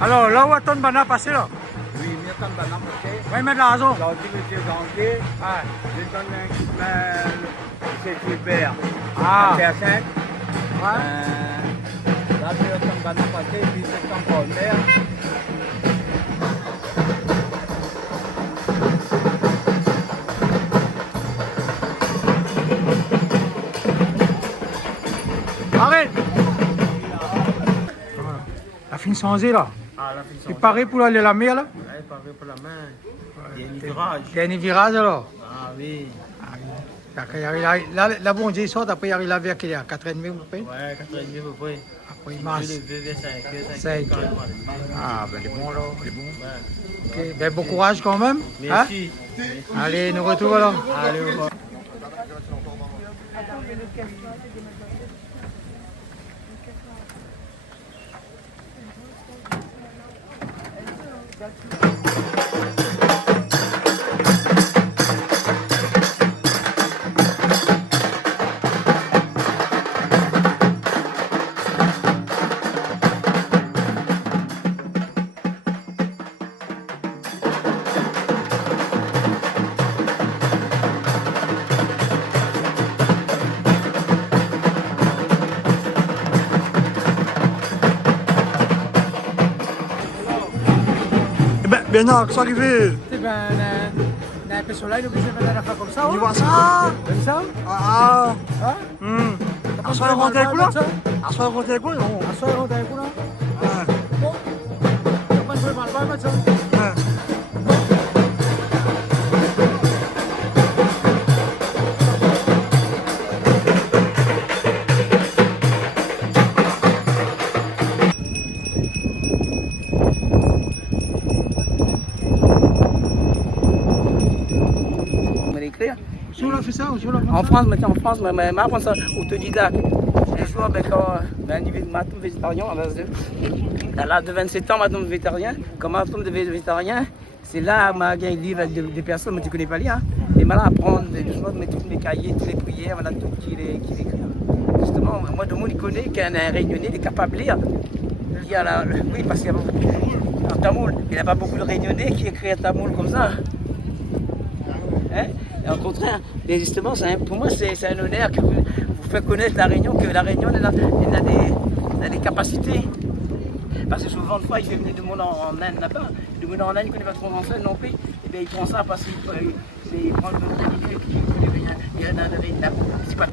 Alors, là où attend Bana passer là? Oui, il attend Bana passer. Oui, mettre la raison. Dans 10 minutes janvier, je donne un coup de main, c'est Gilbert. Ah. C'est à 5. Ouais. Là, je attends Bana passer, puis je attends Paul-Mère. Arrête! La fin changée là. Ah, la fille Tu parais pour aller à la mer là? Elle est parée pour la main. Il y a une virage. Il y a un virage alors? Ah oui. Là, bon Dieu sort, après il arrive là vers 4h30 à peu près. Ouais, 4h30 à peu près. Après il marche. Le 5. 5. Ah, ben il est bon alors, il est bon. Ouais. Ok, ben bon courage quand même. Merci. Hein? Allez, nous retrouvons alors. Allez, au revoir. Bernard, qu'est-ce qui arrive? Eh ben, on a un peu soleil, donc je vais mettre la fin comme ça. Tu vois ça? Comme ça? Ah, Hein? à soir, on rentre avec vous là? À soir, on rentre avec vous, non? À soir, on rentre avec vous là? Ah. Bon, on va pas jouer mal, Ouais, machin. Ouais. Écrire. Si on a fait ça, si on a fait En ça. France, mais en France, mais apprends ça autodidacte. Un jour, maintenant végétarien, à l'âge de 27 ans, maintenant végétarien. Comment on tombe végétarien? C'est là, ma gars, il livre avec des personnes, mais tu ne connais pas lire. Et maintenant, apprendre des choses, mais tous les cahiers, toutes les prières, voilà, tout qui écrit. Justement, moi, tout le monde il connaît qu'un réunionnais, il est capable de lire. Oui, parce qu'il y a en tamoul, il n'y a pas beaucoup de réunionnais qui écrivent en tamoul comme ça. Hein? Et au contraire, mais justement, pour moi, c'est un honneur que vous faites connaître la Réunion, que la Réunion a des capacités. Parce que souvent, une fois, il fait venir du monde en Inde là-bas. Du monde en Inde, il ne connaît pas trop français non plus. Et bien, il prend ça parce qu'il prend le monde religieux, puis il y a un c'est pas.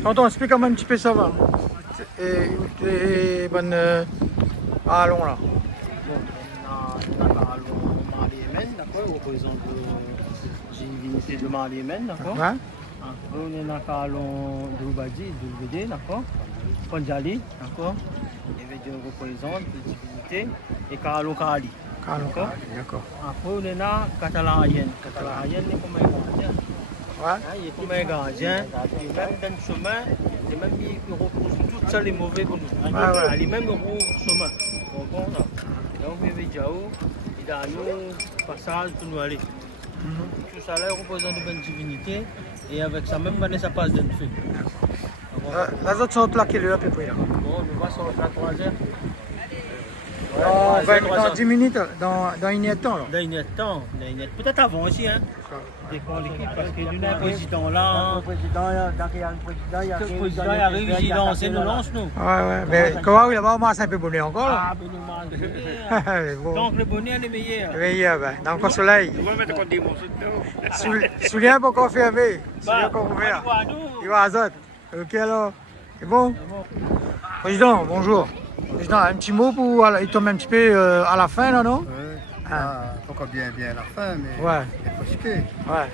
Tonton, explique-moi un petit peu ça va. Et bonnes allons là. D'accord, représente la divinité de Mariémen, d'accord. Ouais. Après, on est dans le calon de Loubadi, de Loubadi, d'accord. Panjali, d'accord. Et Dieu représente la divinité et Kalon Kali. D'accord. Après, on est dans Catalan Ayen. Catalan Ayen, c'est comme un gardien. Ouais. Il est comme un gardien. Et même dans le chemin, et même il repose tout ça les mauvais pour nous. Ouais. Il est même au chemin. Bon, là. Donc, il y a Diao, il a un passage pour nous aller. Tout ça là représente une bonne divinité et avec ça même, ça passe d'un feu. Les autres sont là qui est à peu près là. Bon, on va sur la troisième. Dans 10 minutes, dans une heure de temps là. Dans une heure de temps, peut-être avant aussi, hein. Dépend de l'équipe parce que nous, le président là. Le président il arrive, il lance, nous lance nous. Ouais. Mais comment il va commencer un peu bonnet encore là? Ah, ben nous mange. Bon. Donc le bonnet est le meilleur. Meilleur, ben. Dans le soleil. On va mettre contre des morceaux de dos. Souliens pour confirmer. Souliens pour confirmer. Nous. Il va à Zot. Ok alors. C'est bon? Président, bonjour. Président, un petit mot pour. Il tombe un petit peu à la fin là, non? Encore bien à la fin, mais Ouais. il est posté. Ouais.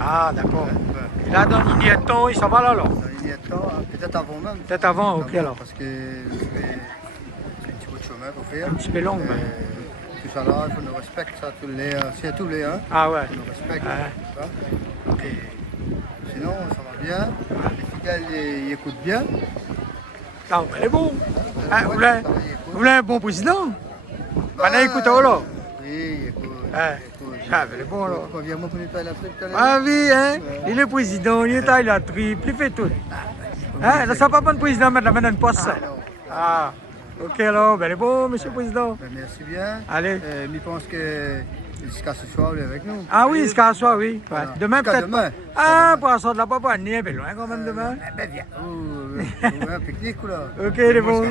Ah, d'accord. Et là, dans une heure de temps, il s'en va là, alors? Il y a temps, peut-être avant même. Peut-être avant, ok alors. Parce que c'est un petit bout de chemin pour faire. Un petit peu long, mais. Tout ça là, il faut nous respecter ça, c'est tous les Ah ouais. Il faut nous respecter. Ouais. Et sinon, ça va bien. Michael, il écoute bien. Non, mais il est bon. Hein, vous voulez un bon président? Maintenant, écoutez, là. Oui, il écoute. Hein? Ah, mais il est bon, là. Quand vient mon premier la trip, Ah oui, hein? Il est président, il est taille la triple, il fait tout. Hein? Ça ne pas bon président mettre la main dans le poste. Ça. Ah, ok, alors, ben, il est bon, monsieur le président. Ben, merci bien. Allez. Je pense que jusqu'à ce soir, il est avec nous. Ah oui, jusqu'à soir, oui. Ouais. Voilà. Demain, Jusqu'à peut-être. demain. Ah, pour la sorte de la papa, on est un peu loin quand même demain. Ben, viens. Un pique-nique ou là? Ok, il est bon.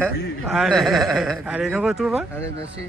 Allez, allez, nous retrouvons. Hein? Allez, merci.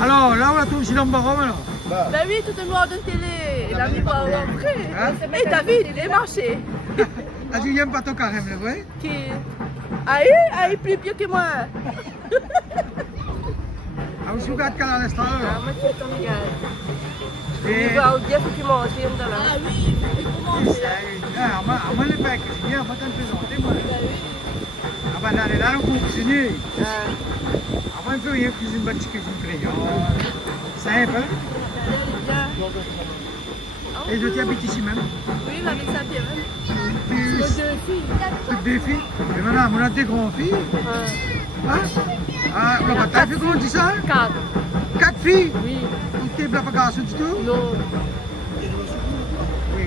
Alors, là, on la trouve ici dans le baron, alors. Bah oui, tout est noir de télé. Il a mis pas après. Hein? Et David, il est marché. Ah, tu n'aimes pas ton carême, là, ouais? Qui Aïe, plus vieux que moi. Ah, vous regardez qu'à l'instant, là. Moi, c'est ton gars. Et... Il va au Jeff qui mange, il aime dans la. Ah oui, il faut manger. Ah, moi, les mecs, c'est bien, moi, t'en présenter, moi. Ah, ben, là, on peut cuisiner. Avant, il faut rien cuisiner, une petite cuisine créole. Simple. Et je t'habite ici même. Oui, il habite sa pierre. Plus Deux filles. deux filles. Et maintenant, on a des grandes filles. Hein? Ah, on a pas de filles, comment on dit ça? Quatre. 4 filles? Oui. Tu n'es pas garçon du tout? Non. Oui,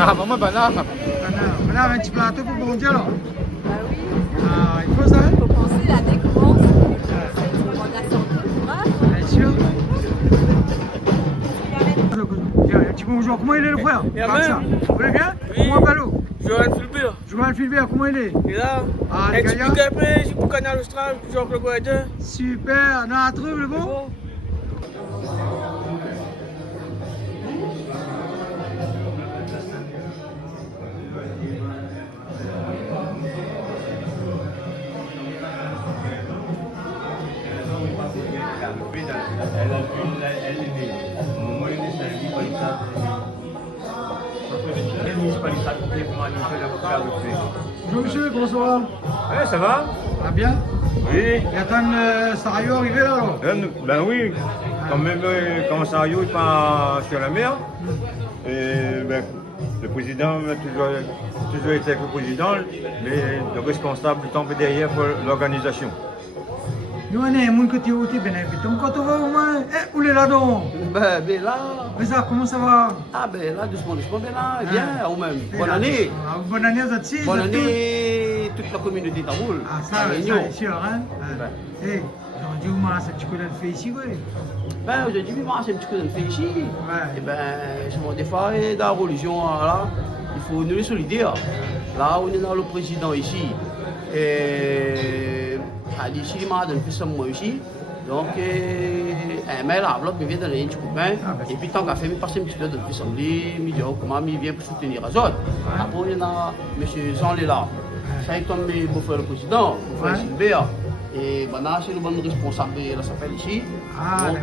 Ah, maman, banane. Banane, un petit plateau pour bondir là. Bah oui. Ah, il faut ça. Il faut penser, l'année commence. C'est une recommandation de courage. Bien sûr. Un petit bonjour, comment il est le frère? Et la Comme ça. même. Vous allez bien? Oui. Comment appelle-vous? Johan Fulbert. Joël Philbert, comment il est? Et là, Ah, les gars, explique un peu, j'ai pour Canal Austral, pour Jean-Claude Guaidin. super, on a un truc, le bon? Bonjour monsieur, bonsoir. Ouais, ça va? Ah bien? Oui. Il y a un Sarajevo arrivé là alors? Ben oui, quand même, quand Sario est pas sur la mer, et, ben, le président a toujours été avec le président, mais le responsable du temps derrière pour l'organisation. Nous on est un monde côté côté ben donc quand on va au moins, où est là-dedans? Ben là, Mais ça, comment ça va? ah ben là, doucement, ben là, bien, ou même. Bonne année. Ah, bonne année aux autres. Bonne année, toute la communauté d'Aroul. Ah ça, c'est sûr, hein? Eh, j'aurais dit au moins ça, tu connais le fait ici, oui. Ben aujourd'hui, moi, c'est un petit peu de fait ici. Ouais. Et ben, je m'en défends dans la religion, là, il faut nous les solidaires. Là, on est dans le président ici. Et d'ici, il m'a donné ça moi ici. Donc, mais là, il vient donner un petit coup de main. Et puis, tant qu'à faire, il passe un petit peu de l'Assemblée, il dit comment il vient pour soutenir les autres. Après, il y a M. Jean là. Ça, il tombe pour faire le président, pour faire Gilbert. Et maintenant, c'est le bon responsable de la s'appelle ici. Ah, donc,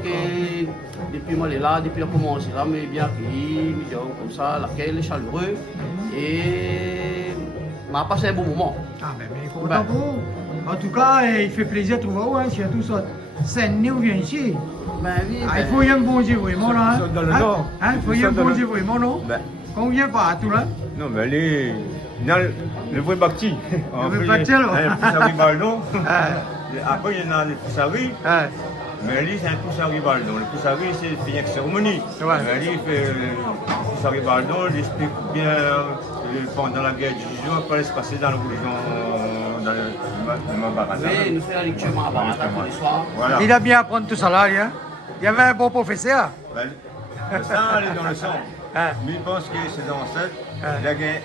depuis moi, il est là, depuis la commencé là, mais bien accueilli, comme ça, l'accueil est chaleureux. Et on a passé un bon moment. Ah, mais content pour vous. En tout cas, il fait plaisir de trouver où, hein, s'il y a tout ça. Saint-Denis, on vient ici. Ben oui, Ah, il faut y avoir un bon Dieu, vraiment, là. Hein? Dans le Nord. Hein, il faut y avoir un bon Dieu, vraiment, non? Ben, Quand on vient pas à tout, là. non, mais le vrai Bacti. Le vrai Bacti, alors. Un Poussari Baldon. Après, il y en a les Poussari. Ouais. Mais lui, c'est un Poussari Baldon. Le Poussari, c'est bien que cérémonie. Ouais. Mais lui, il fait Poussari Baldon, il explique bien pendant la guerre du jour, quoi se passer dans la religion, dans le Mahabharata. oui, nous faisons la lecture Mahabharata tous les soirs. Voilà. Il a bien appris tout ça, là, hein. Il y avait un bon professeur. Ben, ça, elle est dans le sang. Lui, il pense que ses ancêtres, il a gagné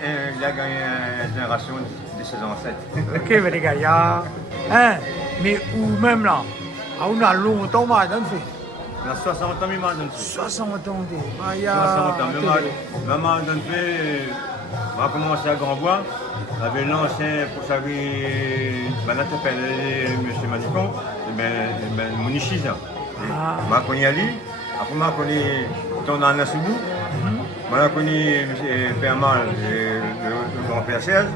une génération de ses ancêtres. Ok, mais les gars, il y a. Hein, mais où même là, on a longtemps, on a fait. Il a 60 ans, il m'a donné. 60 ans, il y 60 a. ans, maman a donné. On a commencé à Grand-Bois, avec l'ancien Poussari, maintenant s'appelle M. Manicon, mon Ishiza. On a connu Ali, après on a connu Tonda Nassibou, on a connu M. Père Mal, le grand-père Serge,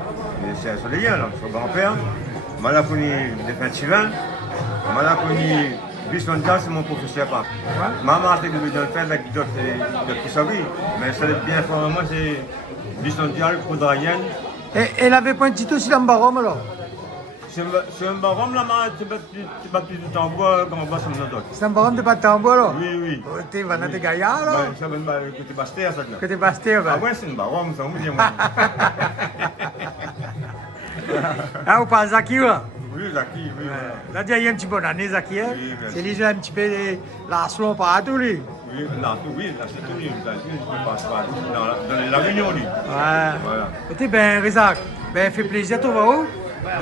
c'est un soleil, son grand-père. On a connu Défunt Sylvain, on a connu Bisson Dial, c'est mon professeur. Maman a fait de faire avec d'autres Poussari, mais ça bien fort, moi c'est Bisson Dial, Koudrayen. Et elle avait pas un petit aussi dans le barom alors? C'est un barom là, tu vas plus de tambour quand on va sur nos autres. C'est un barom de pas de tambour alors? Oui, oui. Tu vas dans tes gaillards alors? Ça veut dire que tu es basté à ça là. Que t'es basté, Ah ben. ouais, c'est un barom, ça on dit moi. Hein, ou pas Zaki là? Oui, Zaki, oui. Là, il y a un petit bonne année, Zaki, hein? Oui, merci. C'est les gens un petit peu la slon partout, lui. Oui, là, c'est tout lui. Il passe pas dans la réunion, lui. Ouais. Voilà. Écoutez, ben, Rizak, ben, fait plaisir, tu vas où? Moi,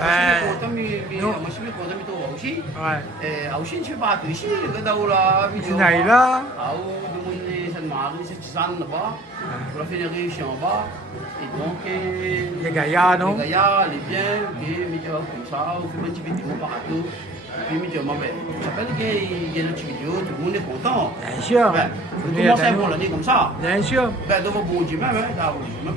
je suis content de toi aussi. Ouais. Aussi, je suis pas ici, je suis là. Tu n'as là? Ah, où c'est marrant, c'est Tizane là-bas. On a fait des réunions en bas. Et donc, Les gaillards, non? les gaillards, les biens, les médias comme ça, on fait une petite vidéo partout. Et puis, je me dis, ça s'appelle qu'il y a une petite vidéo, tout le monde est content. Bien sûr. Ben, tout le monde c'est bon l'année comme ça. Bien sûr. Ben, devant bon Dieu même, hein, là, bon Dieu même.